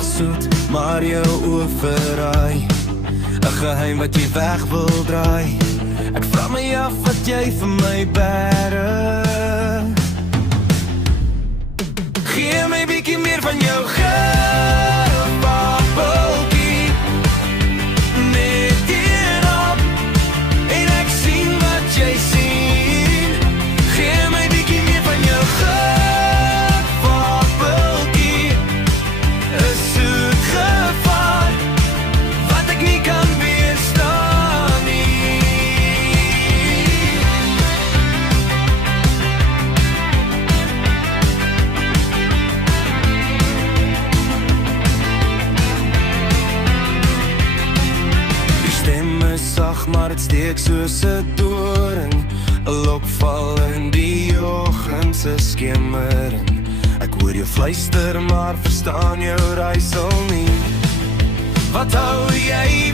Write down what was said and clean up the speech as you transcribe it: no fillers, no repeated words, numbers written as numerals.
nog soet, maar jou oë verraai. 'n geheim wat jy weg wil draai. Ek vra my af wat jy vir my bære. Gee my bietjie meer van jou gevappeltjie. Net hierop, en ek sien wat jy sien. Gee my bietjie meer van jou gevappeltjie. 'n soet gevaar, wat ek nie kan weerstaan nie. Die stem is sag, maar het steek soos 'n doring. 'n lokval in die oggendse skemering. Ek hoor jou fluister, maar verstaan jou raaisel nie. Wat hou jy